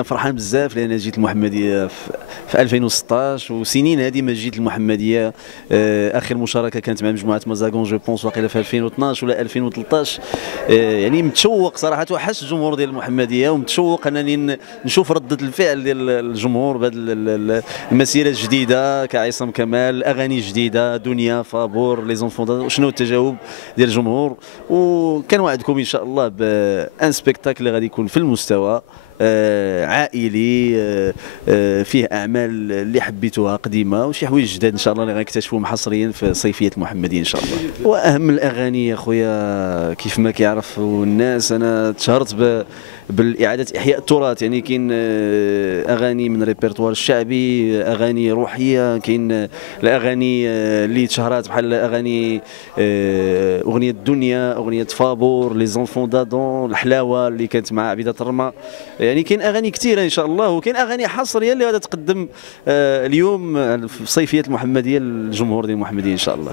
انا فرحان بزاف لان جيت المحمديه في 2016 وسنين هذه ما جيت المحمديه. اخر مشاركه كانت مع مجموعه مازاغون جو بونس واقيلا في 2012 ولا 2013. يعني متشوق صراحه، وحش الجمهور ديال المحمديه ومتشوق انني نشوف رده الفعل ديال الجمهور بهذه المسيره الجديده كعصام كمال، اغاني جديده، دنيا، فابور، لي زونفون، شنو التجاوب ديال الجمهور. وكنوعدكم ان شاء الله بان سبيكتاكل اللي غادي يكون في المستوى عائلي، فيه اعمال اللي حبيتوها قديمه وشي حوايج جداد ان شاء الله اللي غنكتشفوهم حصريا في صيفيه المحمديه ان شاء الله. واهم الاغاني يا خويا كيف ما كيعرفوا الناس، انا تشهرت بالاعاده احياء التراث. يعني كاين اغاني من ريبرتوار الشعبي، اغاني روحيه، كاين الاغاني اللي تشهرات بحال اغاني اغنيه الدنيا، اغنيه فابور، لي زونفون دادون، الحلاوه اللي كانت مع عبيده الرما. يعني كاين اغاني كثيره ان شاء الله، وكاين اغاني حصريه اللي غادا تقدم اليوم في صيفيه المحمديه للجمهور ديال المحمديه ان شاء الله.